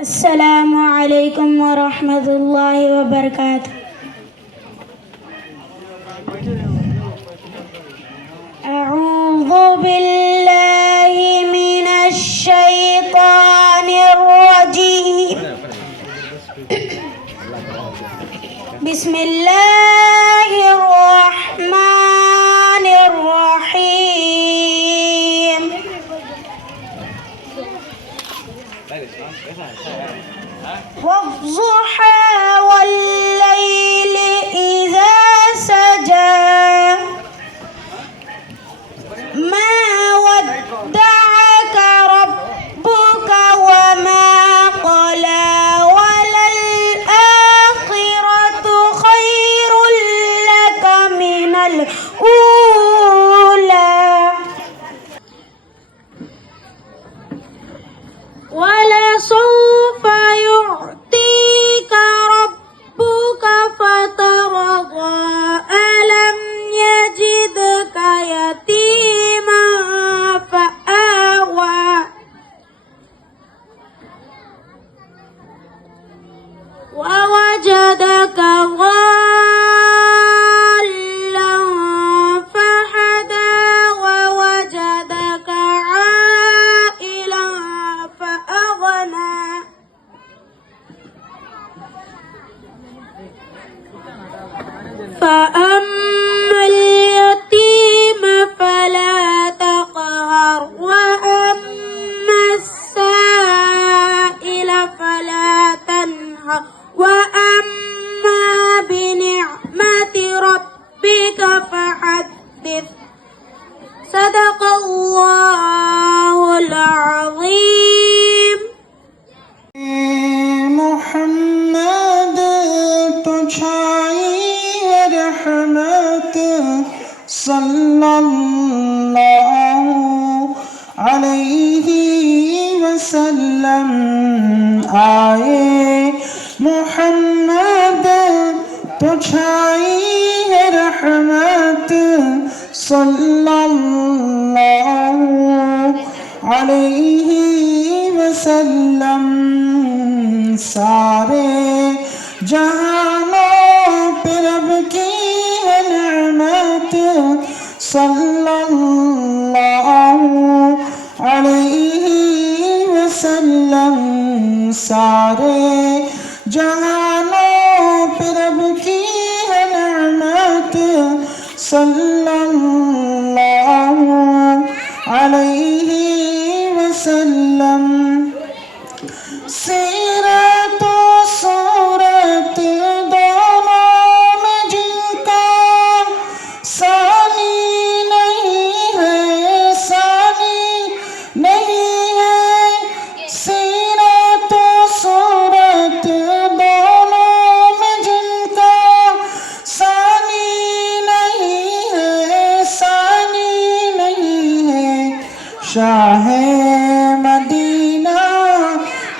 السلام علیکم ورحمۃ اللہ وبرکاتہ۔ اعوذ باللہ من الشیطان الرجیم، بسم اللہ الرحمن الرحیم۔ والضحى والليل إذا سجى ما ودعك ربك وما قلى وللآخرة خير لك من الأولى ولسوف يعطيك ربك فترضى ألم يجدك يتيما فآوى ووجدك ضالا فهدى ووجدك عائلا فأغنى فأما اليتيم فلا تقهر وأما السائل فلا تنهر وأما بنعمة ربك فحدث۔ صدق اللہ العظیم۔ محمد تو چھائی ہے رحمت صلی اللہ علیہ وسلم، آئے محمد تو چھائی ہے رحمت صلی اللہ علیہ وسلم، سارے جہانوں پہ رب کی ہے نعمت صلی اللہ علیہ وسلم، سارے جہانوں پہ رب کی ہے نعمت صلی اللہ علیہ وسلم۔ سیرت و صورت دونوں میں جن کا ثانی نہیں ہے، ثانی نہیں ہے، سیرت و صورت دونوں میں جن کا ثانی نہیں ہے، ثانی نہیں ہے، شاہ مدینہ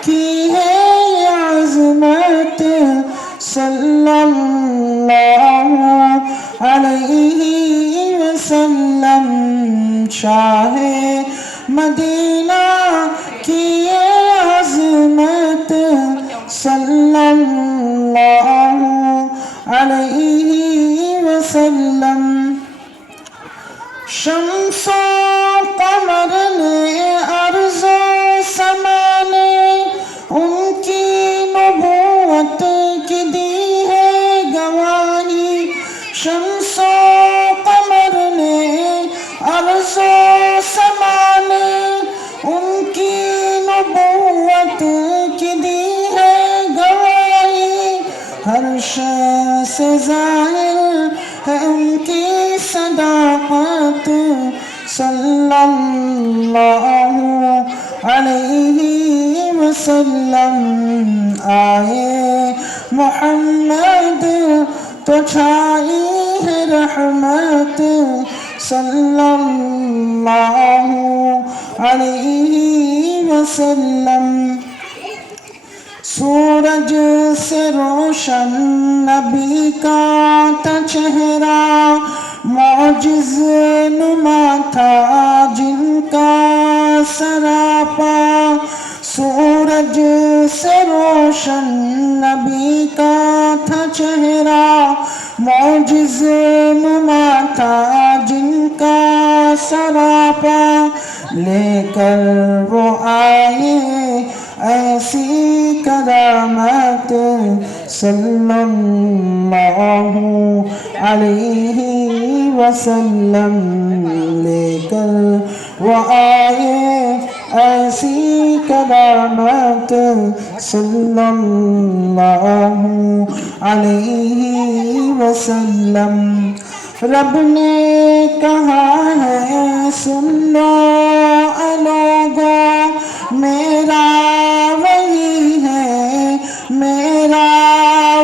کی ہے عظمت صلی اللہ علیہ وسلم، شاہ مدینہ کی ہے عظمت صلی اللہ علیہ وسلم۔ شمس و قمر نے ارض و سما نے ان کی نبوت کی دی ہے گواہی، شمس و قمر نے ارض و سما نے ان کی نبوت کی دی ہے گواہی، ہر شے سے ظاہر ہے ان کی صداقت صلی اللہ علیہ وسلم، آئے محمد تو چھائی ہے رحمت صلی اللہ علیہ وسلم، سورج سے روشن نبی کا تھا چہرہ، معجز نما تھا جن کا سراپا، سورج سے روشن نبی کا تھا چہرہ معجز نما تھا جن کا سراپا لے کر وہ آئے ایسی کرامت صلی اللہ علیہ وسلم لے کر وہ آئے ایسی کرامت صلی اللہ علیہ وسلم رب نے کہا ہے سن لو اے لوگو میرا وہی ہے میرا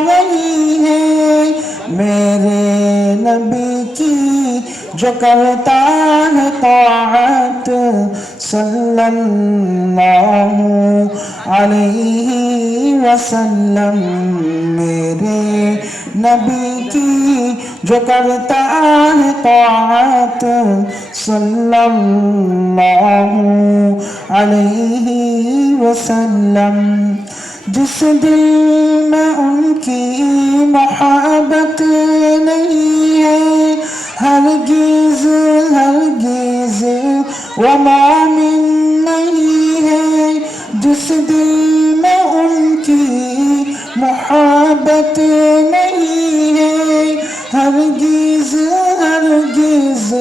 وہی ہے میرے نبی کی جو کرتا ہے طاعت صلی اللہ علیہ وسلم میرے نبی کی جو کرتا ہے طاعت صلی اللہ علیہ وسلم جس دل میں ان کی محبت نہیں ہے ہرگز ہرگز وہ مومن نہیں ہے جس دل میں ان کی محبت نہیں ہے ہرگز ہرگز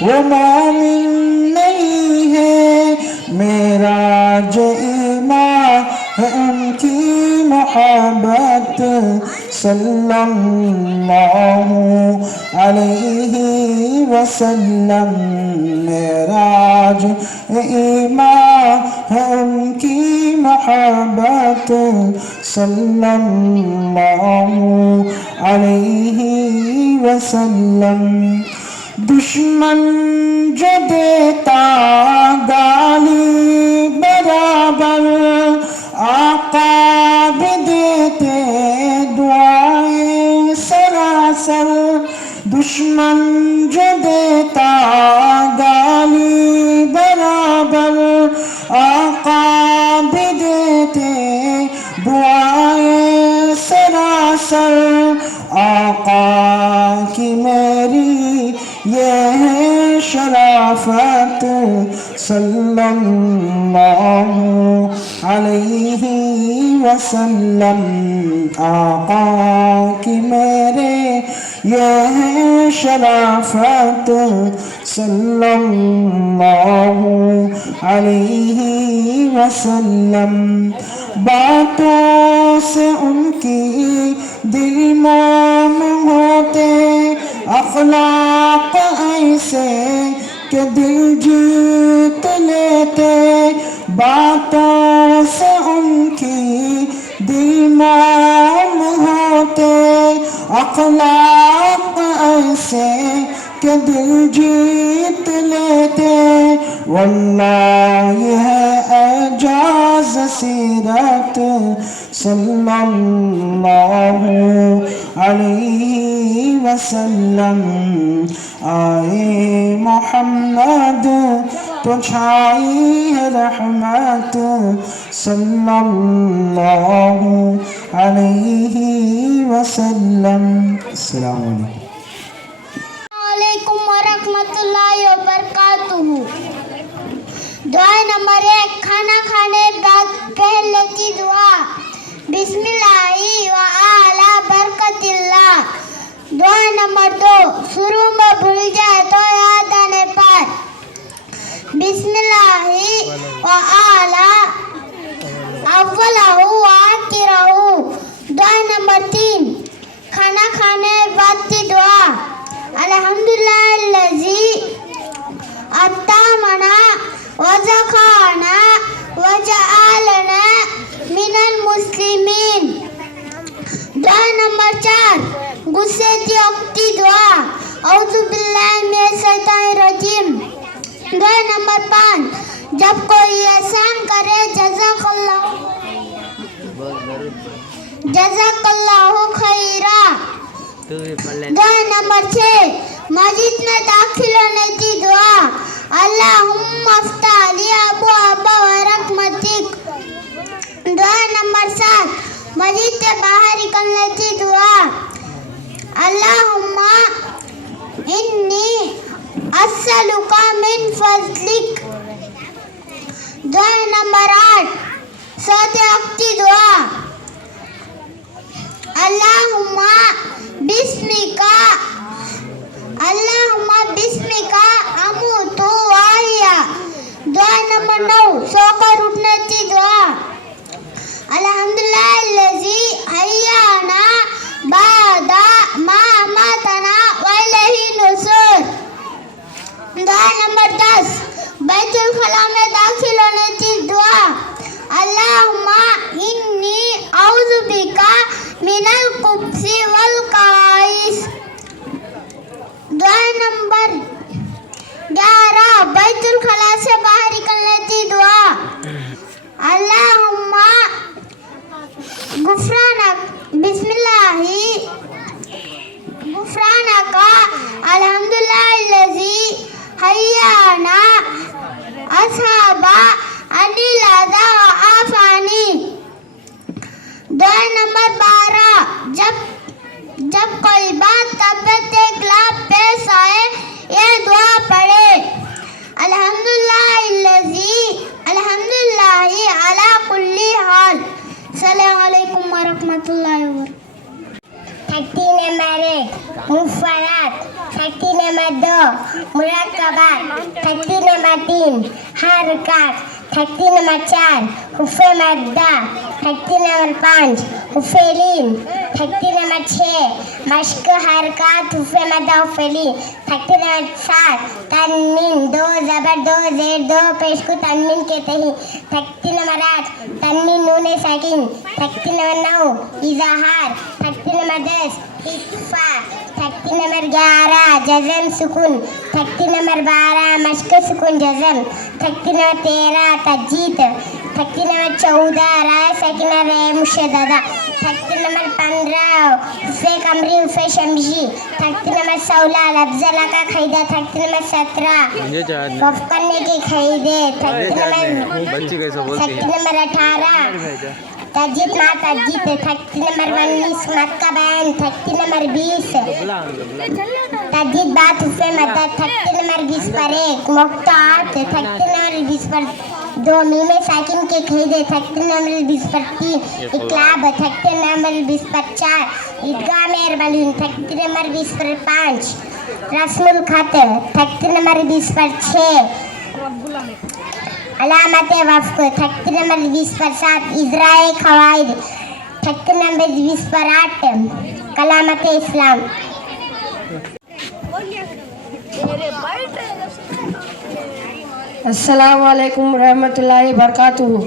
وہ مومن نہیں ہے میرا جو ایمان ہے ان کی محبت صلی اللہ علیہ وسلم معراج ایمان ہے ان کی محبت صلی اللہ علیہ وسلم دشمن جو دیتا گالی برابر آقا بھی دیتے دعائیں سراسر دشمن جو دیتا گالی برابر آقا بھی دیتے دعائیں سراسر آقا کی میری یہ ہے شرافت صلی اللہ علیہ وسلم آقا کی میرے یہ ہے شرافت صلی اللہ علیہ وسلم باتوں سے ان کی دل موم ہوتے اخلاق ایسے کہ دل جیت لیتے باتوں سے ان کی دل موم ہوتے اخلاق ایسے کہ دل جیت لیتے واللہ یہ ہے اعجاز سیرت صلی اللہ علیہ وسلم آئے محمد تو چھائی ہے رحمت صلی اللہ علیہ وسلم السلام علیکم علیکم ورحمۃ اللہ وبرکاتہ دعا نمبر 1 کھانا کھانے بعد پہلے کی دعا بسم اللہ و اعلی برکت اللہ دعا نمبر 2 شروع میں بھول جائے تو یاد آنے پر بسم اللہ و اعلی اولہ و آخرہ دعا نمبر 3 کھانا کھانے بعد کی دعا الحمدللہ الذی اطعمنا وسقانا وجعلنا من المسلمین دعا نمبر 4 غصے کی وقتی دعا اعوذ باللہ من الشیطان الرجیم دعا نمبر 5 جب کوئی احسان کرے جزاک اللہ خیرا دعا نمبر 6 مسجد میں داخل ہونے کی دعا اللہم افتح لی ابواب رحمتک دعا نمبر 7 असअलुका मिन फज़लिक। दुआ नंबर 8 सोते वक्त की दुआ। अल्लाहुम्मा बिस्मिका अमूतु व अहया। दुआ नंबर 9 सोकर उठने की दुआ। अल्हम्दुलिल्लाहिल्लज़ी हय्याना बादा मा अमातना व इलैहि नुशूर। दुआ नंबर 10 बैतुल खला में दाखिल होने की दुआ। अल्लाहुम्मा इन्नी औज़ु बिका मिनल खुब्सी वल कबाइस। दुआ नंबर 11 बैतुल खला से बाहर निकलने की दुआ। अल्लाहुम्मा गुफ्रानक बिस्मिल्लाहि गुफ्रानका अल्हम्दुलिल्लाहिल्लज़ी हय्याना असहाबा अनिल अदा व आफानी। दुआ नंबर 12 जब कोई बात तबियत खिलाफ पेश आए ये दुआ पढ़े। अल्हम्दुलिल्लाहि अला कुल्ली हाल। अस्सलामु अलैकुम व रहमतुल्लाहि व बरकातुहू। फैक्ट्री नंबर 1 मुफरत। फैक्ट्री नंबर 2 मुरक्कबात। फैक्ट्री नंबर 3 हरकत। फैक्ट्री नंबर 4 हुफ़े मद्दा। फैक्ट्री नंबर 5 हुफ़ेलीन। फैक्ट्री नंबर 6 मश्क हरकत हुफ़े मद्दा हुफ़ेलीन। फैक्ट्री नंबर 7 तनमीन 2 ज़बर 2 ज़ेर 2 पेश को तनमीन कहते हैं। फैक्ट्री नंबर 8 तनमीन नून साकिन। फैक्ट्री नंबर 9 इज़हार। फैक्ट्री नंबर 10 इख्फा। फैक्ट्री नंबर 11 जज़म सुकून। फैक्ट्री नंबर 12 मश्क सुकून जज़म। फैक्ट्री नंबर 13 तजीद। फैक्ट्री नंबर 14 राय सकीना रे मुशद्ददा। फैक्ट्री नंबर 15 हुफ़े कमरी हुफ़े शमशी। फैक्ट्री नंबर 16 लफ्ज़ला का खरीदा। फैक्ट्री नंबर 17 वफ़ करने की खरीदे। फैक्ट्री नंबर 18 तजीद ना तजीद। फैक्ट्री नंबर 19 मत का बयान। फैक्ट्री नंबर 20 तजीद बात हुफ़े मदद। फैक्ट्री नंबर 20 पर 1 मुख्तार। फैक्ट्री नंबर 20 पर 2 मीम साकिन के खरीदे। फैक्ट्री नंबर 20 पर 3 इकलाब। फैक्ट्री नंबर 20 पर 4 ईदगाह मेर बलून। फैक्ट्री नंबर 20 पर 5 रस्मुल खत। फैक्ट्री नंबर 20 पर 6 अलामत वफ़्क़। फैक्ट्री नंबर 20 पर 7 इज़राए क़वाइद। फैक्ट्री नंबर 20 पर 8 कलामत इस्लाम। अस्सलामु अलैकुम रहमतुल्लाहि बरकातुहू।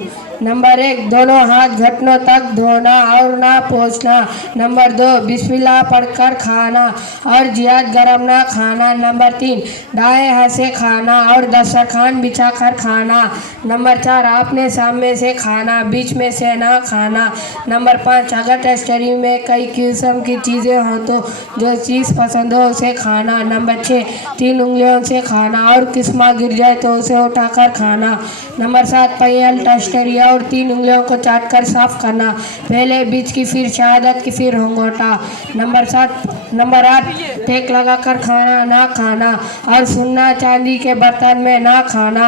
नंबर 1 दोनों हाथ घुटनों तक धोना और ना पोंछना। नंबर 2 बिस्मिल्लाह पढ़कर खाना और ज़्यादा गरम ना खाना। नंबर 3 दाएं हाथ से खाना और दस्तरखान बिछाकर खाना। नंबर 4 अपने सामने से खाना, बीच में से ना खाना। नंबर 5 अगर टेस्टरी में कई किस्म की चीज़ें हों तो जो चीज़ पसंद हो उसे खाना। नंबर 6 3 उंगलियों से खाना और किस्मा गिर जाए तो उसे उठाकर खाना। नंबर 7 पैल टेस्टरी और 3 उंगलियों को चाटकर साफ करना, पहले बीच की फिर शहादत की फिर होंगोटा। नंबर 8 टेक लगाकर खाना ना खाना और सुन्ना चांदी के बर्तन में ना खाना।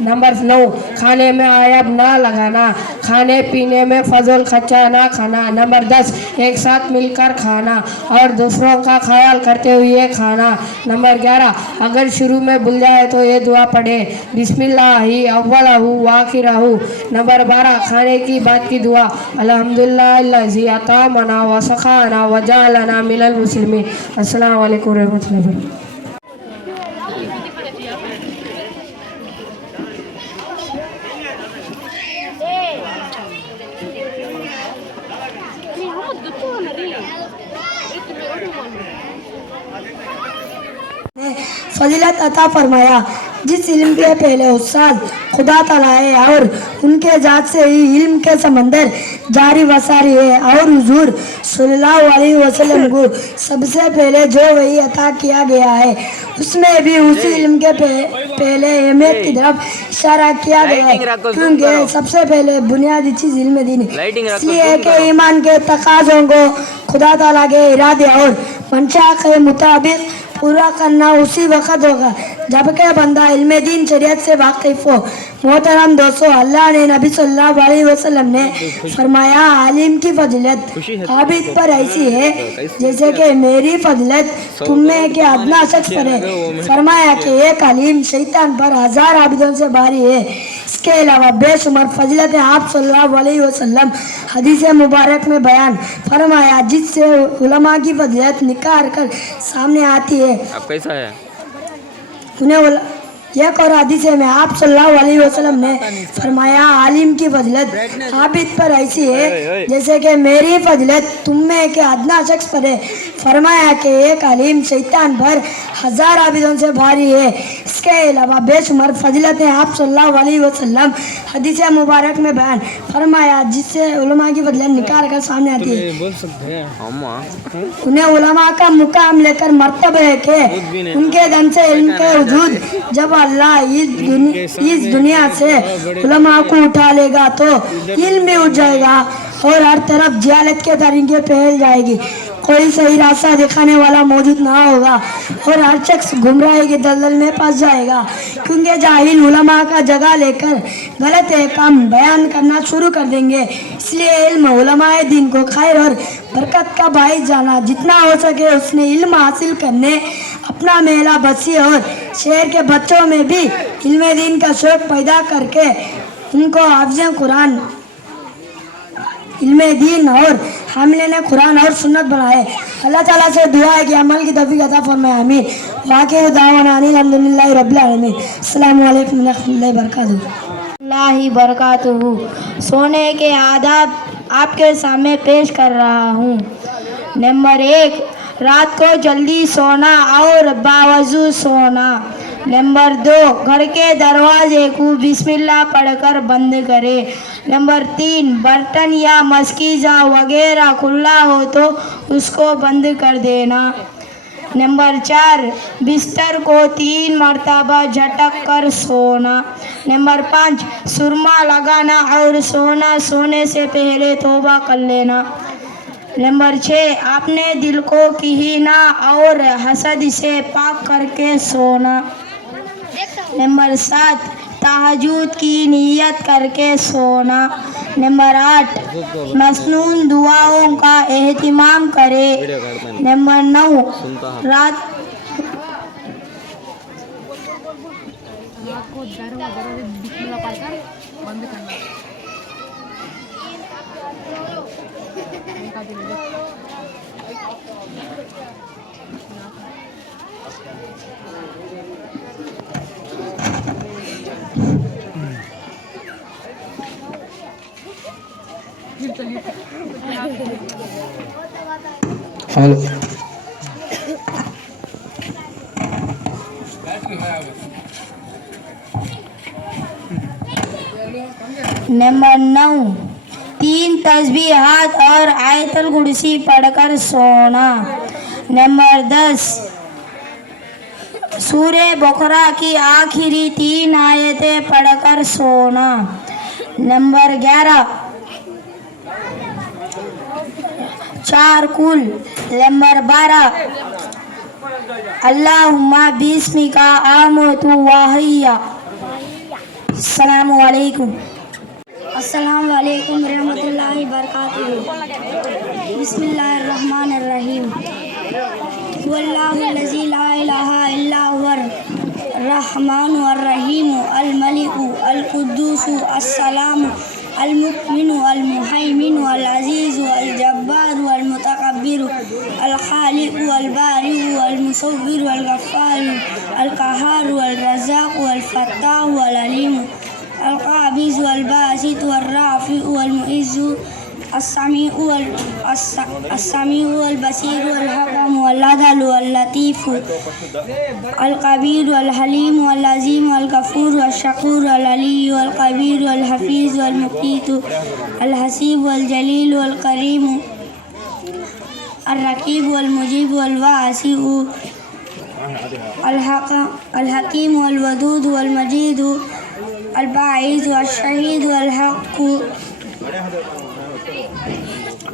नंबर 9 खाने में आयब ना लगाना, खाने पीने में फजूल खर्चा ना खाना। नंबर 10 एक साथ मिलकर खाना और दूसरों का ख्याल करते हुए खाना। नंबर 11 अगर शुरू में भूल जाए तो ये दुआ पढ़े बिस्मिल्लाहि अव्वलहु व आखिरहु। नंबर 12 खाने की बात की दुआ अल्हम्दुलिल्लाहिल्लज़ी अतामना व सखाना व जअलना मिनल मुस्लिमीन। अस्सलामु अलैकुम रहमतुल्लाहि व बरकातुहू। फजीलत अता फरमाया। जिस इल्म के पहले उस्ताद खुदा ताला है और उनके जात से ही इल्म के समंदर जारी वसारी है और हुजूर सल्लल्लाहु अलैहि वसल्लम को सबसे पहले जो वही अता किया गया है उसमें भी उसी इल्म के पहले अहमियत की तरफ इशारा किया गया है, क्योंकि सबसे पहले बुनियादी चीज़ इल्म दीन है। इसलिए कि ईमान के तकाज़ों को खुदा ताला के इरादे और मंशा के मुताबिक पूरा करना उसी वक्त होगा जबकि बंदा इल्म दीन शरीयत से वाकिफ हो। मोहतरम दोस्तों, अल्लाह ने नबी सल्लल्लाहु अलैहि वसल्लम ने फरमाया आलिम की फजीलत आबिद पर ऐसी है जैसे कि मेरी फजीलत तुम में के अदना शख्स पर है। फरमाया कि एक आलिम शैतान पर 1000 आबिदों से भारी है। इसके अलावा बेशुमार फजीलत आप सल्लल्लाहु अलैहि वसल्लम हदीस मुबारक में बयान फरमाया जिससे उलमा की फजीलत निकाल कर सामने आती है। अब कैसा है? उन्हें एक और हदीस में आप सल्लल्लाहु अलैहि वसल्लम ने फरमाया आलिम की फजीलत आबिद पर ऐसी है जैसे कि मेरी फजीलत तुम में के अदना शख्स पर है। फरमाया कि एक आलिम शैतान पर 1000 आबिदों से भारी है। इसके अलावा बेशुमार फजीलतें आप सल्लल्लाहु अलैहि वसल्लम हदीस मुबारक में बयान फरमाया जिससे उलमा की फजीलत निकाल कर सामने आती है। उन्हें उलमा का मुकाम लेकर मर्तबा है कि उनके दम से इल्म के वजूद जब अल्लाह इस दुनिया से उलमा को उठा लेगा तो इल्म भी उठ जाएगा और हर तरफ जहालत के तरीके फैल जाएगी। कोई सही रास्ता दिखाने वाला मौजूद ना होगा और हर शख्स गुमराही के दलदल में फंस जाएगा, क्योंकि जाहिल उलमा का जगह लेकर गलत काम बयान करना शुरू कर देंगे। इसलिए इल्म उलमाए दीन को खैर और बरकत का बाइस जाना, जितना हो सके उसने इल्म हासिल करने अपना मेला बसी और शहर के बच्चों में भी इल्म दीन का शौक पैदा करके उनको हाफ़िज़ कुरान इल्म दीन और हामिले कुरान और सुन्नत बनाए। अल्लाह ताला से दुआ है कि अमल की तौफीक अता फरमाए, आमीन। वाक़िअ दावाना अनिल हम्दुलिल्लाहि रब्बिल आलमीन। अस्सलामु अलैकुम व रहमतुल्लाहि व बरकातुहू। सोने के आदाब आपके सामने पेश कर रहा हूँ। नंबर 1, रात को जल्दी सोना और बावजू सोना। नंबर 2, घर के दरवाजे को बिस्मिल्लाह पढ़कर बंद करें। नंबर 3, बर्तन या मस्कीज़ा वगैरह खुला हो तो उसको बंद कर देना। नंबर 4, बिस्तर को 3 मरतबा झटक कर सोना। नंबर 5, सुरमा लगाना और सोने से पहले तौबा कर लेना। नंबर 6, अपने दिल को कीना और हसद से पाक करके सोना। नंबर 7, तहज्जुद की नियत करके सोना। नंबर 8, मसनून दुआओं का एहतिमाम करें। नंबर 9, रात को बिस्मिल्लाह पढ़कर बंद करना। नंबर 9, 3 तस्बीहात और आयतुल कुर्सी पढ़कर सोना। नंबर 10, सूरे बकरा की आखिरी 3 आयतें पढ़कर सोना। नंबर 11, 4 कुल। नंबर 12, अल्लाहुम्मा बिस्मिका आमतु वहिया। अस्सलामु अलैकुम। अस्सलामु अलैकुम रहमतुल्लाहि बरकातुहू। बिस्मिल्लाहिर्रहमानिर्रहीम। वल्लाहुल्लज़ी ला इलाहा इल्ला हुवर रहमानुर रहीम अल मलिकु अल कुद्दूसु अस्सलामु अल मुमिनु अल मुहैमिनु अल अज़ीज़ु अल जब्बारु अल मुतकब्बिरु अल खालिकु अल बारिउ अल मुसव्विरु अल गफ्फारु अल कहारु अल रज़्ज़ाक़ु अल फत्ताहु अल अलीमु अल क़ाबिज़ु अल बासितु अल राफ़िउ अल मुइज़्ज़ु अस्समीउ अल बसीरु अल हकीमु अल अदलु अल लतीफ़ु अल कबीरु अल हलीमु अल अज़ीमु अल गफ़ूरु अल शकूरु अल अलिय्यु अल कबीरु अल हफ़ीज़ु अल मुक़ीतु अल हसीबु अल जलीलु अल करीमु अल रकीबु अल मुजीबु अल वासिउ अल हकीमु अल वदूदु अल मजीदु अल बाइज़ु अल शहीदु अल हक़्क़ु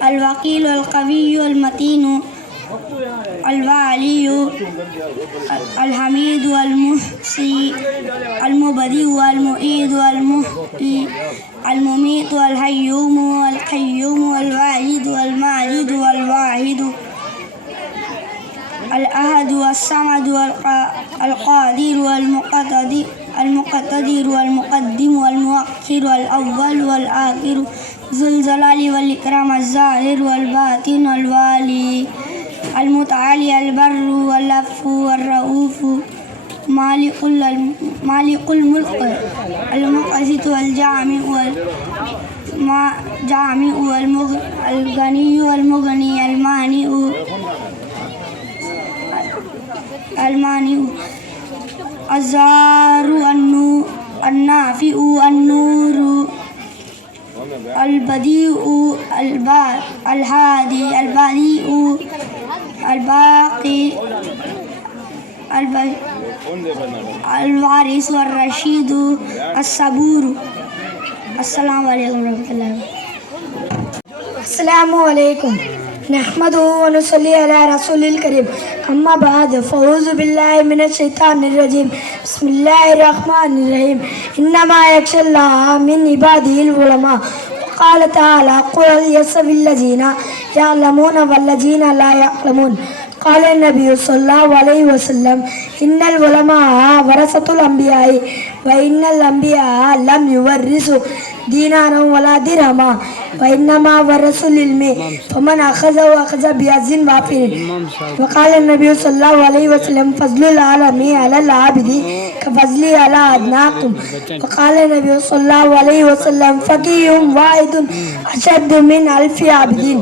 अल वकील अल कविय्यु अल मतीनु الوالي الحميد المحصي المبدئ المعيد المحيي المميت القيوم الواحد الماجد الواحد الأحد الصمد القادر المقتدر والمقدم والمؤخر والأول والآخر ذو الجلال والإكرام الظاهر والباطن الوالي المتعالي البر واللطف والرؤوف مالك الملك المقسط والجامع الغني والمغني المانع الزار النافع النور البديع الهادي البديع الباقي الوارث والرشيد الصبور. السلام علیکم ورحمۃ اللہ. السلام علیکم نحمده ونصلي على رسول الكريم أما بعد فأعوذ بالله من الشيطان الرجيم بسم الله الرحمن الرحيم إنما يخشى الله من عباده العلماء. وقال تعالى قل هل يستوي الذين يعلمون والذين لا يعلمون. قال النبي صلى الله عليه وسلم إن العلماء ورثة الأنبياء وإن الأنبياء لم يورثوا دينارا ولا درهما وإنما ورثوا العلم فمن أخذه أخذ بحظ وافر. وقال النبي صلى الله عليه وسلم فضل العالم على العابد كفضله على أدناكم. وقال النبي صلى الله عليه وسلم فقيه واحد أشد من 1000 عابدين.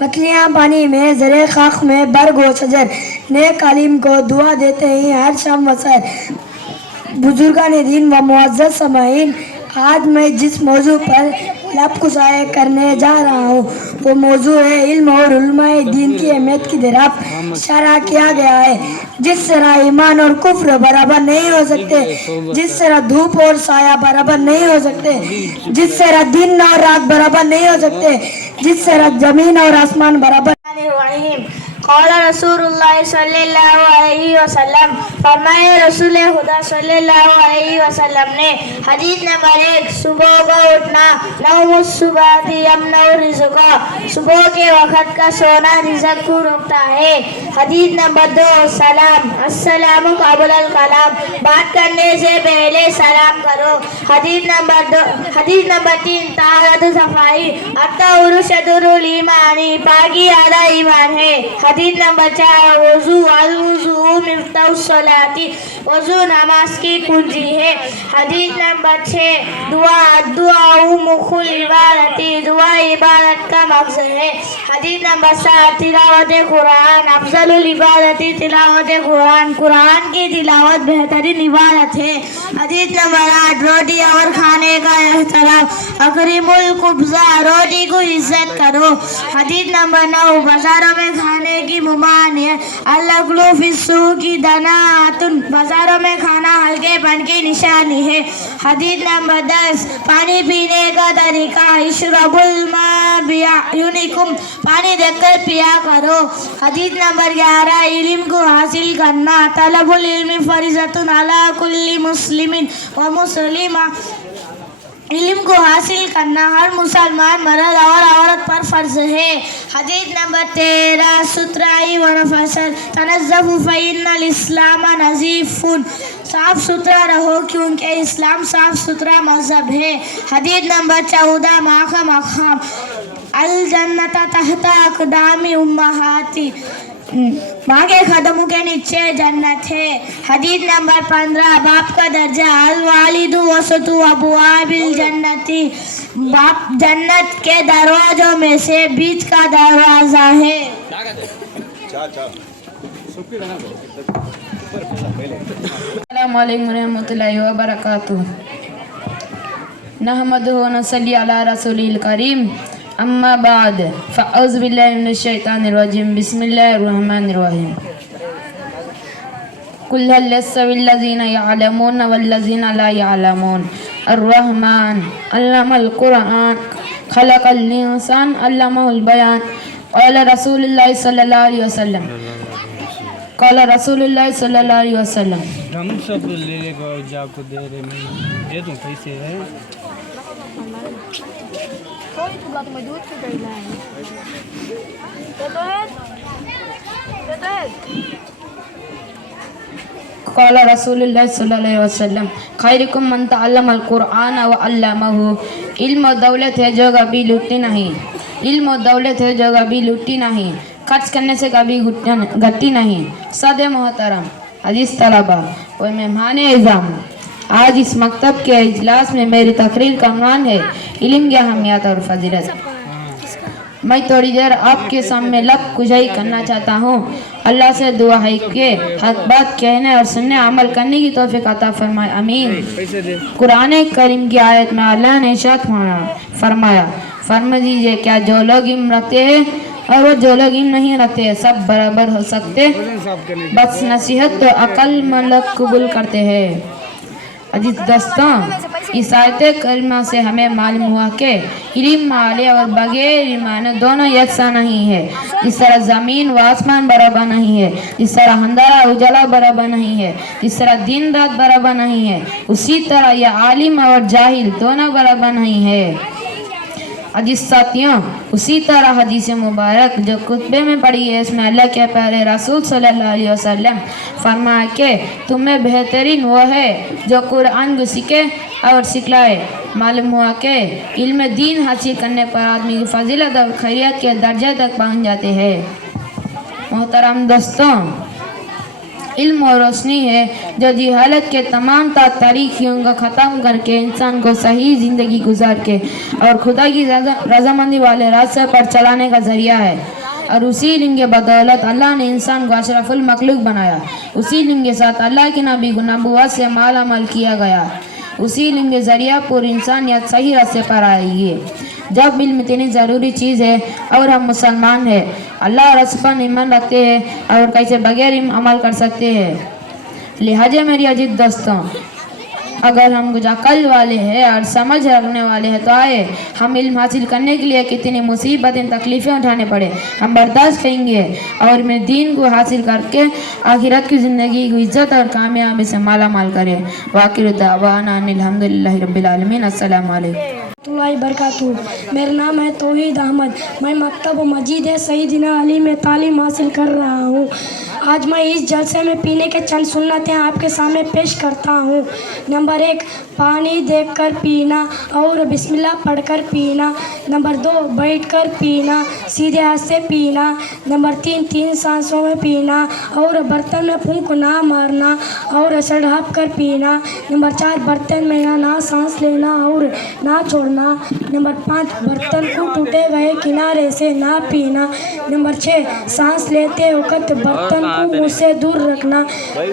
مچھلیاں پانی میں زرے خاک میں برگ و شجر نیک عالم کو دعا دیتے ہیں ہر شام و سحر. بزرگان دین و معزز سامعین، آج میں جس موضوع پر لب کشائے کرنے جا رہا ہوں وہ موضوع ہے علم اور علماء دین کی اہمیت کی طرف اشارہ کیا گیا ہے. جس طرح ایمان اور کفر برابر نہیں ہو سکتے، جس طرح دھوپ اور سایہ برابر نہیں ہو سکتے، جس طرح دن اور رات برابر نہیں ہو سکتے، جس طرح زمین اور آسمان برابر. قال رسول اللہ صلی اللہ علیہ وسلم، فرمائے رسول خدا صلی اللہ علیہ وسلم نے حدیث نمبر 1 صبح کو اٹھنا نوم الصبح یمنع الرزق، صبح کے وقت کا سونا رزق کو روکتا ہے. حدیث نمبر 2 سلام السلام قبل الکلام، بات کرنے سے پہلے سلام کرو. حدیث نمبر 3 طہارت صفائی الطہور شطر الایمان، پاکی آدھا ایمان ہے. حدیث نمبر 4 وضو الوضو مفتاح الصلاۃ، وضو نماز کی کنجی ہے. حدیث نمبر 6 دعا مخ العبادت، دعا عبادت کا مقصد ہے. حدیث نمبر 7 تلاوت قرآن افضل العبادت، تلاوت قرآن کی تلاوت بہترین عبادت ہے. حدیث نمبر 8 روٹی اور کھانے کا احترام، اکرم القبضہ، روٹی کو عزت کرو. حدیث نمبر 9 بازاروں میں کھانے کی ممانعت، الاکل فی السوق دناۃ، بازاروں میں کھانا ہلکے پن کی نشانی ہے. حدیث نمبر 10 پانی پینے کا طریقہ، اشرب الماء بیعیونکم، پانی دیکھ کر پیا کرو. حدیث نمبر 11 علم کو حاصل کرنا، طلب العلم فریضۃ علی کل مسلم و مسلمہ، علم کو حاصل کرنا ہر مسلمان مرد اور عورت پر فرض ہے. حدیث نمبر 13 ستھرائی و نفاست، تنظفوا فإن الاسلام نظیف، صاف ستھرا رہو کیونکہ اسلام صاف ستھرا مذہب ہے. حدیث نمبر 14 ماں کا مقام، الجنت تحت اقدام امہاتی، ماں کے قدموں کے نیچے جنت ہے. حدیث نمبر 15 باپ کا درجہ، الوالد وسط ابواب الجنت، باپ جنت کے دروازوں میں سے بیچ کا دروازہ ہے. السلام علیکم ورحمۃ اللہ وبرکاتہ. نحمدہ ونصلی علی رسول الکریم. اما بعد فاعوذ باللہ من الشیطان الرجیم بسم اللہ الرحمن الرحیم. قل هل يستوي الذين يعلمون والذين لا يعلمون الرحمن علم القرآن خلق الإنسان علمه البيان قال رسول اللہ صلی اللہ علیہ وسلم قال رسول اللہ صلی اللہ علیہ وسلم ہم سب لے لے گا جا کو دے رہے میں دے دوں پیسے ہے قال رسول اللہ صلی اللہ علیہ وسلم خیرکم من تعلم القرآن وعلمہ. علم و دولت ہے جو کبھی لوٹتی نہیں، علم و دولت ہے جو کبھی لوٹتی نہیں، خرچ کرنے سے کبھی گھٹتی نہیں. صدر محترم، عزیز طلبہ و مہمان اعظام، آج اس مکتب کے اجلاس میں میری تقریر کا عنوان ہے علم کی اہمیت اور فضیلت. میں تھوڑی دیر آپ کے سامنے لب کشائی کرنا چاہتا ہوں. اللہ سے دعا ہے کہ حق بات کہنے اور سننے عمل کرنے کی توفیق عطا فرمائے، آمین. قرآن کریم کی آیت میں اللہ نے ارشاد فرمایا فرما دیجئے کیا جو لوگ علم رکھتے ہیں اور وہ جو لوگ علم نہیں رکھتے سب برابر ہو سکتے؟ بس نصیحت تو عقل مند لوگ قبول کرتے ہیں. عزیز دوستوں، اس آیت کریمہ سے ہمیں معلوم ہوا کہ علم والے اور بغیر ایمان دونوں یکساں نہیں ہے. جس طرح زمین و آسمان برابر نہیں ہے، جس طرح اندھیرا اجالا برابر نہیں ہے، جس طرح دن رات برابر نہیں ہے، اسی طرح یہ عالم اور جاہل دونوں برابر نہیں ہے. عزیز ساتھیوں، اسی طرح حدیث مبارک جو خطبے میں پڑھی ہے اس میں اللہ کے پیارے رسول صلی اللہ علیہ وسلم فرمایا کہ تمہیں بہترین وہ ہے جو قرآن کو سیکھے اور سکھلائے. معلوم ہوا کہ علم دین حاصل کرنے پر آدمی کی فضیلت اور خیریت کے درجے تک پہنچ جاتے ہیں. محترم دوستوں، علم اور روشنی ہے جو جہالت کے تمام تاریخیوں کو ختم کر کے انسان کو صحیح زندگی گزار کے اور خدا کی رضامندی والے راستے پر چلانے کا ذریعہ ہے. اور اسی علم کے بدولت اللہ نے انسان کو اشرف المخلوق بنایا. اسی علم کے ساتھ اللہ کے نبی کو نبوت سے مالا مال کیا گیا. اسی علم کے ذریعہ پوری انسانیت صحیح راستے پر آئے گی. جب علم اتنی ضروری چیز ہے اور ہم مسلمان ہیں، اللہ اور رسول پر ایمان رکھتے ہیں اور کیسے بغیر علم عمل کر سکتے ہیں. لہٰذا میری عزیز دوستوں، اگر ہم کچھ عقل والے ہیں اور سمجھ رکھنے والے ہیں تو آئے ہم علم حاصل کرنے کے لیے کتنی مصیبتیں تکلیفیں اٹھانے پڑے ہم برداشت کریں گے اور میں دین کو حاصل کر کے آخرت کی زندگی کو عزت اور کامیابی سے مالا مال کریں. وآخر دعوانا ان الحمدللہ رب العالمین. السلام علیکم اللہ وبرکاتہ. میرا نام ہے توحید احمد. میں مکتب مسجد سیدنا علی میں تعلیم حاصل کر رہا ہوں. آج میں اس جلسے میں پینے کے چند سنتیں آپ کے سامنے پیش کرتا ہوں. نمبر 1، پانی دیکھ کر پینا اور بسم اللہ پڑھ کر پینا. نمبر 2، بیٹھ کر پینا، سیدھے ہاتھ سے پینا. نمبر 3، 3 سانسوں میں پینا اور برتن میں پھونک نہ مارنا اور سڑھاپ کر پینا. نمبر 4، برتن میں نہ سانس لینا اور نہ چھوڑنا. نمبر 5، برتن کو ٹوٹے ہوئے کنارے سے نہ پینا. نمبر 6، سانس لیتے وقت برتن کو منہ سے دور رکھنا.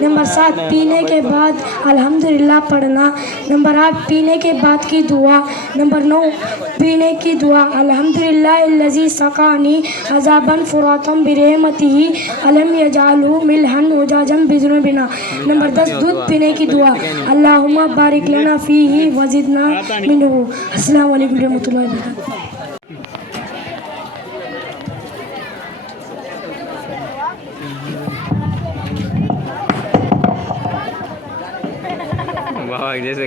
نمبر 7، پینے کے بعد الحمدللہ پڑھنا. نمبر 8، پینے کے بعد کی دعا. نمبر 9، پینے کی دعا الحمدللہ الذی سقانی عذابا فراتا برحمتہ الم یجعلہ ملحا وجاجا بذنوبنا. نمبر 10، دودھ پینے کی دعا اللہم بارک لنا فیہ وزدنا منہ. السلام علیکم ورحمۃ اللہ وبرکاتہ. جیسے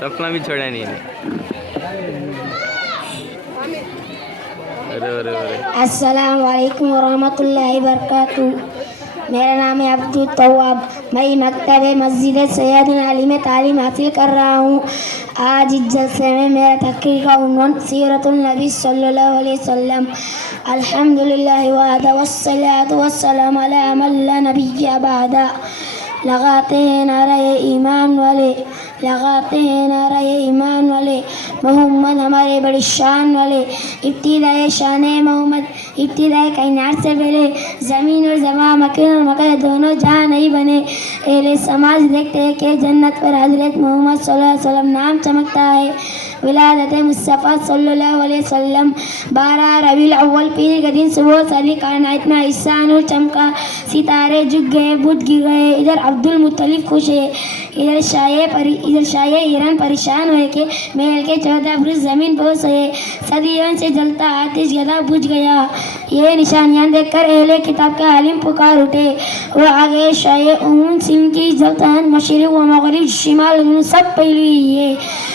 سپنا بھی چھوڑا نہیں. السلام علیکم ورحمۃ اللہ وبرکاتہ. میرا نام ہے عبد التواب. میں مکتب مسجد سیدنا علی میں تعلیم حاصل کر رہا ہوں. آج اس جلسے میں میرا تقریر کا عنوان سیرت النبی صلی اللہ علیہ وسلم. الحمدللہ وحدہ والصلاۃ والسلام علی من لا نبی بعدہ. لگاتے ہیں نعرہ ایمان والے، لگاتے ہیں نعرہ ایمان والے. محمد ہمارے بڑی شان والے. ابتدائے شان محمد، ابتدائے کائنات سے پہلے زمین اور زمان، مکہ اور مکہ دونوں جہاں نہیں بنے. اہل سماج دیکھتے ہیں کہ جنت پر حضرت محمد صلی اللہ علیہ وسلم نام چمکتا ہے. ولادت مصطفیٰ صلی اللہ علیہ وسلم 12 ربیع الاول پیر کے دن صبح ساری کائنات میں حصہ نور چمکا، ستارے جھک گئے، بدھ گر گئے. ادھر عبد المطلب خوش ہے इधर शाये ईरान परेशान हुए कि महल के 14 बुर्ज ज़मीन पहुँच गए। सदियों से जलता आतिश गदा बुझ गया। ये निशानियाँ देखकर अहले किताब के आलिम पुकार उठे। वो आगे शाये उमून सिंध की जलतन मशरिक़ व मग़रिब शिमाल सब पहलू ही है।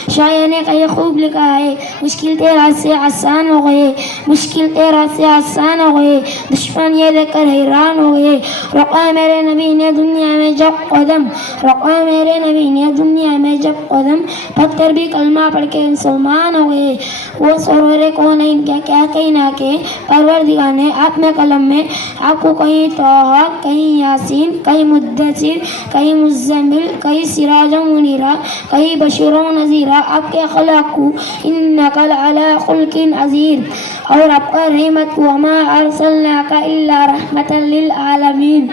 शायर ने कहीं खूब लिखा है, मुश्किल तेरा से आसान हो गए, मुश्किल तेरा से आसान हो गए, दुश्मन ये देखकर हैरान हो गए। रक़ा मेरे नबी ने दुनिया में जब कदम, रक़ा मेरे नबी ने दुनिया में जब कदम, पत्थर भी कलमा पढ़ के मुसलमान हो गए। वो सरोरे को नहीं क्या कहना के परवरदिगार ने अपने कलम में आपको कहीं तोहा, कहीं यासीन, कहीं मुद्दसिर, कहीं मुज़्ज़मिल, कहीं सिराजों मुनीरा, कहीं बशीरों नज़ीरा आपके अखलाक को इन्नका लअला खुल्किन अज़ीम, और आपका रहमत को वमा अरसलनाका इल्ला रहमतल लिल आलमीन।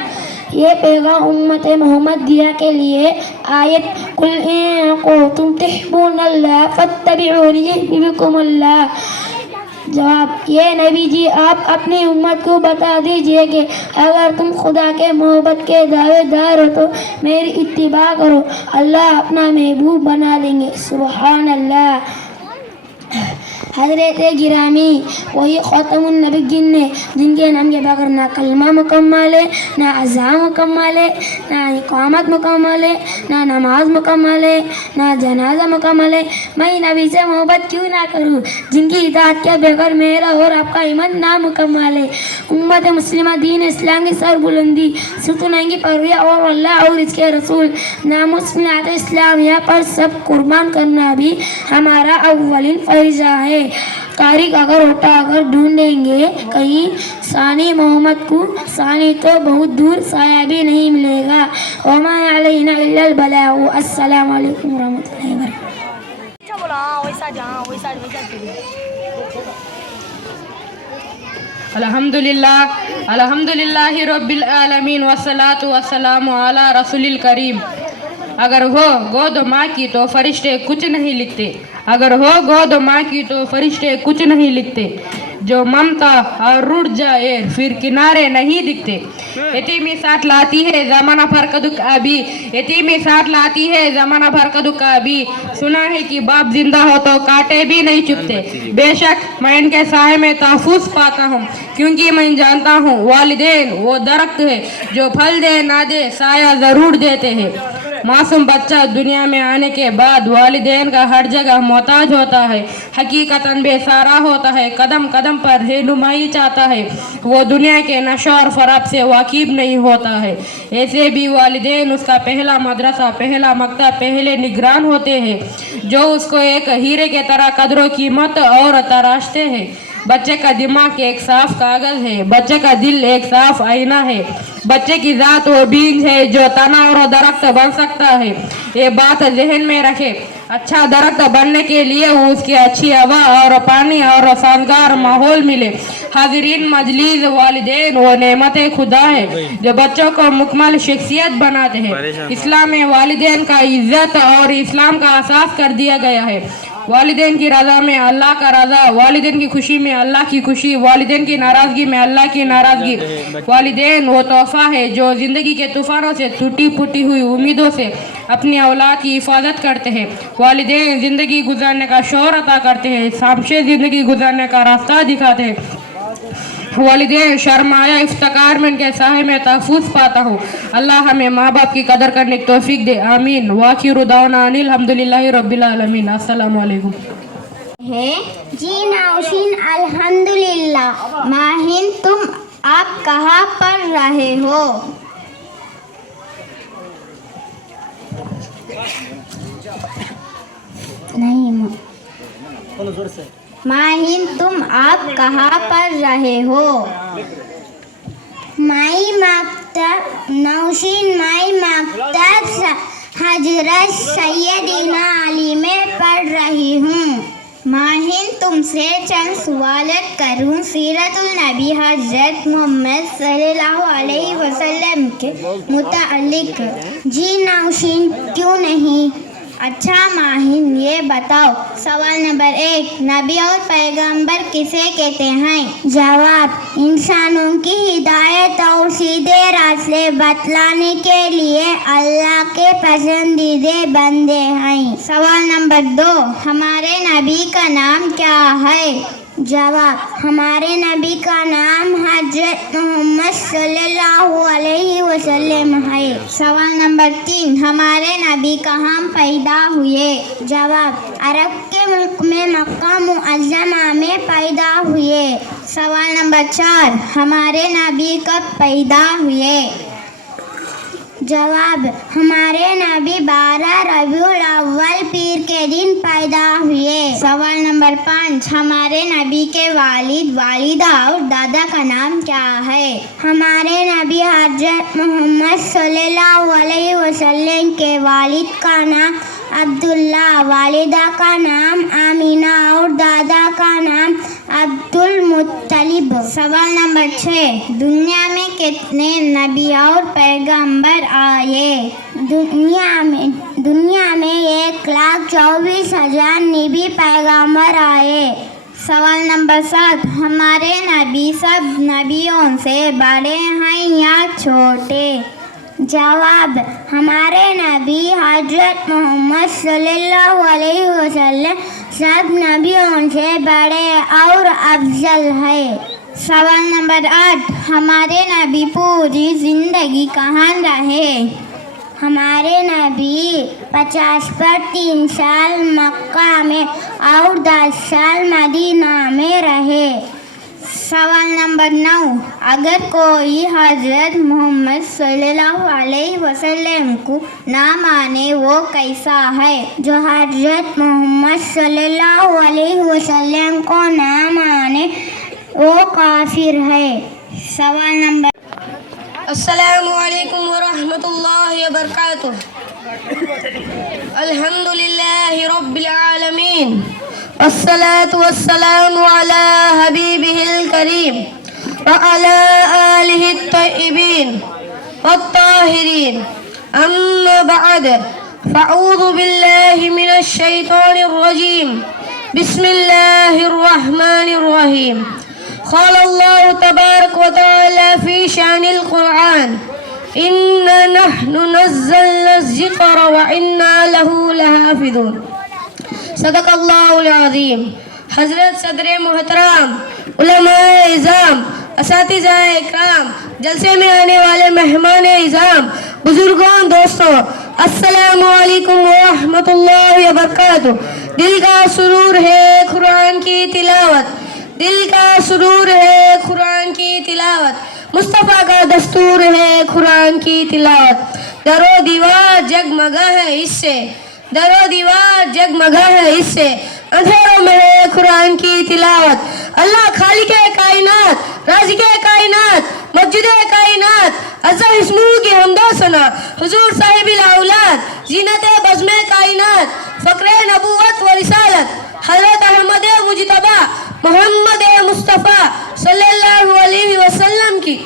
ये पैगाम उम्मत मोहम्मद दिया के लिए आयत कुल इन कुंतुम तुहिब्बूनल्लाह फत्तबिऊनी युहब्बुकुमुल्लाह। जवाब, ये नबी जी आप अपनी उम्मत को बता दीजिए कि अगर तुम खुदा के मोहब्बत के दावेदार हो तो मेरी इत्तिबा करो, अल्लाह अपना महबूब बना लेंगे। सुबहान अल्लाह। हज़रत गिरामी वही ख़ातमुन नबिय्यीन ने जिनके नाम के बगैर ना कलमा मुकम्मल है, ना अज़ा मुकम्मल है, ना इक़ामत मुकम्मल है, ना नमाज मुकम्मल है, ना जनाजा मुकम्मल है। मैं नबी से मोहब्बत क्यों ना करूँ जिनकी इताअत के बगैर मेरा और आपका ईमान नामुकम्मल है। उम्मत मुस्लिमा दीन इस्लाम की सरबुलंदी सुतुनाएंगी परविया और अल्लाह और इसके रसूल नामुस्लिमात इस्लामिया पर सब कुर्बान करना भी हमारा अव्वलिन फरीज़ा है। कारी अगर उठा अगर ढूंढेंगे कहीं सानी मोहम्मद को, सानी तो बहुत दूर साया भी नहीं मिलेगा। वमा अलैना इल्लल बलाग। अस्सलामु अलैकुम रहमतुल्लाहि व बरकातहू। अल्हम्दुलिल्लाहि रब्बिल आलमीन वस्सलातु वस्सलामु अला रसूलिल करीम। अगर हो गोद माँ की तो फरिश्ते कुछ नहीं लिखते, अगर हो गोद माँ की तो फरिश्ते कुछ नहीं लिखते। जो ममता और रुट जाए फिर किनारे नहीं दिखते। यतीमी साथ लाती है ज़माना भर का दुख अभी, यतीमी साथ लाती है ज़माना भर का दुख अभी। सुना है कि बाप जिंदा हो तो कांटे भी नहीं चुभते। बेशक मैं इनके साए में तहफ़्फ़ुज़ पाता हूँ, क्योंकि मैं जानता हूँ वालिदैन वो दरख्त है जो फल दे ना दे साया ज़रूर देते हैं। मासूम बच्चा दुनिया में आने के बाद वालिदैन का हर जगह मोहताज होता है, हकीकतन बेसहारा होता है, कदम कदम पर रहनुमाई चाहता है। वो दुनिया के नशा और फराब से वाकिफ नहीं होता है। ऐसे भी वालिदैन उसका पहला मदरसा, पहला मकतब, पहले निगरान होते हैं, जो उसको एक हीरे के तरह कदरों कीमत और तराशते हैं। बच्चे का दिमाग एक साफ कागज है, बच्चे का दिल एक साफ आईना है। बच्चे की ज़ात वो बीज है जो तना और दरख्त बन सकता है। ये बात जहन में रखे। अच्छा दरख्त बनने के लिए उसकी अच्छी हवा और पानी और शानदार माहौल मिले। हाज़रीन मजलिस, वालिदैन वो नेमत खुदा है जो बच्चों को मुकम्मल शख्सियत बनाते हैं। इस्लाम में वालिदैन का इज्जत और इस्लाम का असास कर दिया गया है। वालिदैन की रज़ा में अल्लाह का रज़ा, वालिदैन की खुशी में अल्लाह की खुशी, वालिदैन की नाराज़गी में अल्लाह की नाराज़गी। वालिदैन वो तोहफ़ा है जो ज़िंदगी के तूफ़ानों से टूटी फूटी हुई उम्मीदों से अपनी औलाद की हिफाजत करते हैं। वालिदैन ज़िंदगी गुजारने का शौर अता करते हैं, सामशे ज़िंदगी गुजारने का रास्ता दिखाते हैं। वालिदैन शर्माया इफ्तिकार में इनके साहे में तहफ़्फ़ुज़ पाता हूँ। अल्लाह हमें माँ बाप की कदर करने की तौफीक दे, आमीन। वाखिरु दावना अनिल हम्दुलिल्लाहि रब्बिल आलमीन। अस्सलामु अलैकुम। है जी नाउशीन अल्हम्दुलिल्लाह। माहिन तुम आप कहाँ पढ़ रहे हो? नहीं माहिन तुम आप कहाँ पढ़ रहे हो? माई मकतब नौशीन माई मकतब हजरत सैयदना अली में पढ़ रही हूँ। माहिन तुमसे चंद सवाल करूँ सीरतुल नबी हजरत मोहम्मद सल्लल्लाहु अलैहि वसल्लम के मुताल्लिक। जी नौशीन क्यों नहीं। اچھا ماہین یہ بتاؤ، سوال نمبر 1، نبی اور پیغمبر کسے کہتے ہیں؟ جواب، انسانوں کی ہدایت اور سیدھے راستے بتلانے کے لیے اللہ کے پسندیدہ بندے ہیں۔ سوال نمبر 2، ہمارے نبی کا نام کیا ہے؟ جواب، ہمارے نبی کا نام حضرت محمد صلی اللہ علیہ وسلم ہے۔ سوال نمبر 3، ہمارے نبی کہاں پیدا ہوئے؟ جواب، عرب کے ملک میں مکہ معظمہ میں پیدا ہوئے۔ سوال نمبر 4، ہمارے نبی کب پیدا ہوئے؟ جواب، ہمارے نبی 12 ربیع الاول پیر کے دن پیدا ہوئے۔ سوال نمبر 5، ہمارے نبی کے والد، والدہ اور دادا کا نام کیا ہے؟ ہمارے نبی حضرت محمد صلی اللہ علیہ وسلم کے والد کا نام عبداللہ، والدہ کا نام آمینہ اور دادا کا نام عبد المطلب۔ سوال نمبر 6، دنیا میں کتنے نبی اور پیغمبر آئے؟ دنیا میں 1,24,000 نبی پیغمبر آئے۔ سوال نمبر 7، ہمارے نبی سب نبیوں سے بڑے ہیں یا چھوٹے؟ جواب، ہمارے نبی حضرت محمد صلی اللہ علیہ وسلم سب نبیوں سے بڑے اور افضل ہے۔ سوال نمبر 8، ہمارے نبی پوری زندگی کہاں رہے؟ ہمارے نبی 50 پر 3 سال مکہ میں اور 10 سال مدینہ میں رہے۔ سوال نمبر 9، اگر کوئی حضرت محمد صلی اللہ علیہ وسلم کو نہ مانے وہ کیسا ہے؟ جو حضرت محمد صلی اللہ علیہ وسلم کو نہ مانے وہ کافر ہے۔ سوال نمبر السلام علیکم ورحمۃ اللہ وبرکاتہ۔ الحمد للہ رب العالمین، والصلاة والسلام على حبیبہ الکریم وعلى آلہ الطیبین والطاہرین، اما بعد فاعوذ باللہ من الشیطان الرجیم، بسم اللہ الرحمن الرحیم۔ قال اللہ تبارک وتعالی فی شان القرآن، انا نحن نزلنا الذکر وانا له لحافظون۔ صدق اللہ العظیم۔ حضرت صدر محترم، علماء اعظام، اساتذہ اکرام، جلسے میں آنے والے مہمان اعظام، بزرگوں، دوستوں، السلام علیکم ورحمۃ اللہ وبرکاتہ۔ دل کا سرور ہے قرآن کی تلاوت، دل کا سرور ہے قرآن کی تلاوت، مصطفیٰ کا دستور ہے قرآن کی تلاوت۔ در و دیوار جگمگا ہے اس سے، در و دیوار جگمگا ہے اس سے، اندھیروں میں ہے قرآن کی تلاوت۔ اللہ خالق کائنات، رازق کائنات، مسجد کائنات، عزا اسمہ کی حمد و ثنا، حضور صاحب الاولاد، زینت بزم کائنات، فقر نبوت و رسالت، حضرت احمد مجتبی محمد مصطفیٰ صلی اللہ علیہ وسلم کی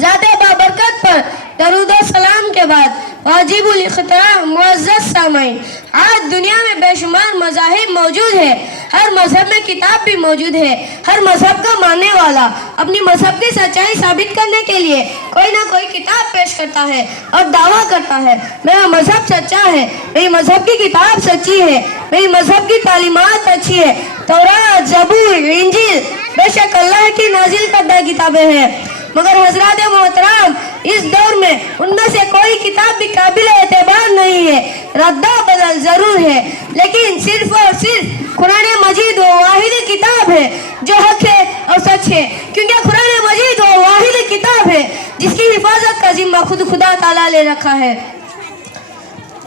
ذات بابرکت پر درود و سلام کے بعد واجب الاحترام معزز سامعین، آج دنیا میں بے شمار مذاہب موجود ہے، ہر مذہب میں کتاب بھی موجود ہے۔ ہر مذہب کا ماننے والا اپنی مذہب کی سچائی ثابت کرنے کے لیے کوئی نہ کوئی کتاب پیش کرتا ہے اور دعویٰ کرتا ہے میرا مذہب سچا ہے، میری مذہب کی کتاب سچی ہے، میری مذہب کی تعلیمات اچھی ہے۔ تورات، زبور، انجیل بے شک اللہ کی نازل کردہ کتابیں ہیں، مگر حضرات محترم اس دور میں ان میں سے کوئی کتاب بھی قابل اعتبار نہیں ہے، ردہ بدل ضرور ہے، لیکن صرف اور صرف قرآن مجید وہ واحد کتاب ہے جو حق ہے اور سچ ہے، کیونکہ قرآن مجید وہ واحد کتاب ہے جس کی حفاظت کا ذمہ خود خدا تعالیٰ لے رکھا ہے۔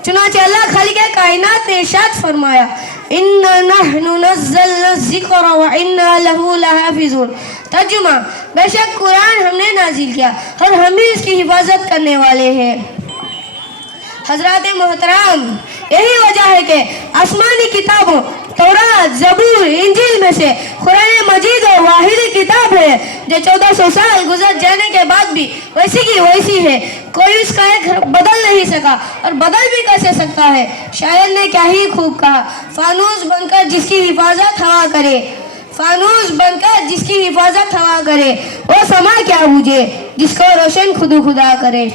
چنانچہ اللہ خالق کائنات نے ارشاد فرمایا، اِنَّا نَحْنُ نَزَّلْنَا الذِّكْرَ وَإِنَّا لَهُ لَحَافِظُونَ۔ ترجمہ، بے شک قرآن ہم نے نازل کیا اور ہم بھی اس کی حفاظت کرنے والے ہیں۔ حضرات محترم، یہی وجہ ہے کہ آسمانی کتابوں तौरात, ज़बूर, इंजील में से कुरान मजीद और वाहिद किताब है जो 1400 साल गुजर जाने के बाद भी वैसी की वैसी है। कोई उसका एक बदल नहीं सका और बदल भी कैसे सकता है। शायर ने क्या ही खूब कहा, फानूस बनकर जिसकी हिफाजत हवा करे, फानूस बनकर जिसकी हिफाजत हवा करे, वो समा क्या बूझे जिसको रोशन खुद खुदा करे।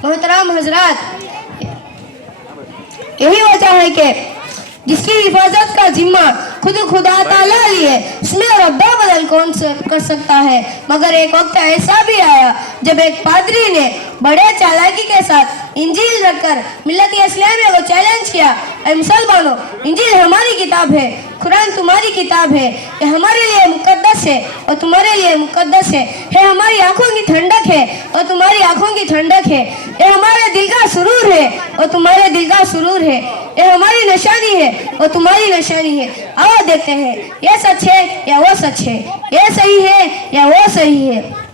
मोहतरम हजरात, यही वजह है कि जिसकी हिफाजत का जिम्मा खुद खुदा ताला लिए, उसमें रद्दा बदल कौन कर सकता है। मगर एक वक्त ऐसा भी आया जब एक पादरी ने बड़े चालाकी के साथ इंजील रखकर मिल्लत इस्लामिया को चैलेंज किया, ऐ मुसलमानों, इंजील हमारी किताब है, कुरान तुम्हारी किताब है, ये हमारे लिए मुकद्दस है और तुम्हारे लिए मुकद्दस है। ये हमारी आंखों की ठंडक है और तुम्हारी आंखों की ठंडक है। ये हमारे दिल का सुरूर है और तुम्हारे दिल का सुरूर है। ये हमारी निशानी है और तुम्हारी निशानी है। आओ देखते हैं ये सच है या वो सच है, ये सही है या वो सही है।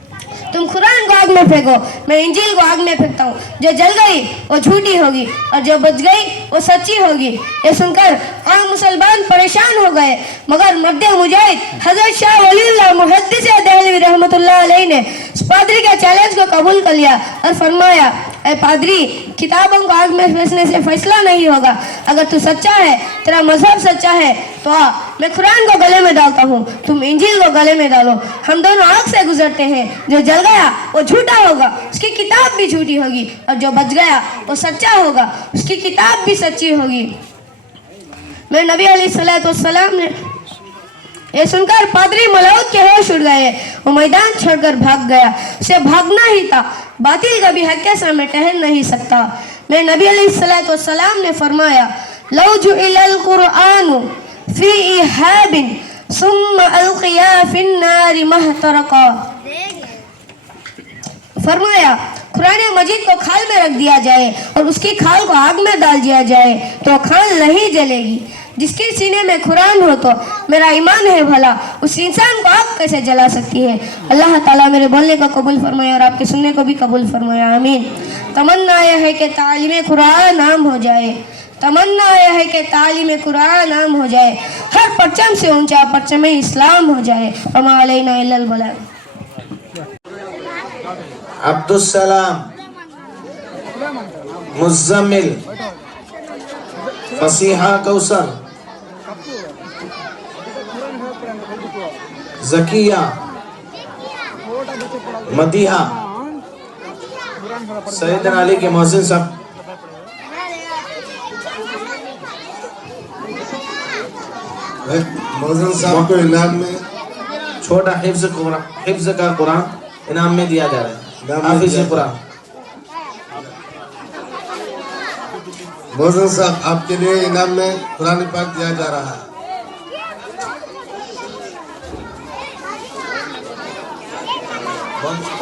तुम कुरान को आग में फेंको, मैं इंजील को आग में फेंकता हूँ। जो जल गई वो झूठी होगी और जो बच गई वो सच्ची होगी। ये सुनकर आम मुसलमान परेशान हो गए, मगर मर्द मुजाहिद हजरत शाह वलीउल्लाह मुहद्दिस देहलवी रहमतुल्लाह अलैह ने उस पादरी के चैलेंज को कबूल कर लिया और फरमाया, ऐ पादरी, किताबों को आग में फेंकने से फैसला नहीं होगा। अगर तू सच्चा है, तेरा मजहब सच्चा है, तो आ, मैं कुरान को गले में डालता हूँ, तुम इंजील को गले में डालो। हम दोनों आग से गुजरते हैं। जो जल गया वो झूठा होगा, उसकी किताब भी झूठी होगी, और जो बच गया वो सच्चा होगा, उसकी किताब भी सच्ची होगी। मैं नबी अलैहिस्सलाम ने ये सुनकर पादरी मलाउत के होश उड़ गए। वो मैदान छोड़कर भाग गया। उसे भागना ही था, बातिल कभी हक के सामने ठहर नहीं सकता। मैं नबी अलैहिस्सलाम ने फरमाया, लौ जुइलल कुरआनु फी इहाबिन सुम्मा अलकिया फिन्नारि महतरका। फरमाया, कुरान मजीद को खाल में रख दिया जाए और उसकी खाल को आग में डाल दिया जाए तो खाल नहीं जलेगी। जिसके सीने में कुरान हो तो मेरा ईमान है भला, उस इंसान को आग कैसे जला सकती है। अल्लाह ताला मेरे बोलने को कबूल फरमाए और आपके सुनने को भी कबूल फरमाए, आमीन। तमन्ना यह है कि तालीम कुरान आम हो जाए, तमन्ना यह है कि तालीम कुरान आम हो जाए, हर परचम से ऊंचा परचम इस्लाम हो जाए। वमा अलैना इल्लल बलाग। अब्दुस्सलाम, मुज़्ज़मिल, फसीहा कौसर, ज़किया, मदीहा, सैयदना अली के मोहसिन साहब। मोहसिन साहब को इनाम में छोटा हिफ्ज़ का कुरान इनाम में दिया जा रहा है। हाफिज़ कुरान। मोहसिन साहब, आपके लिए इनाम में कुरान पाक दिया जा रहा है। बहुत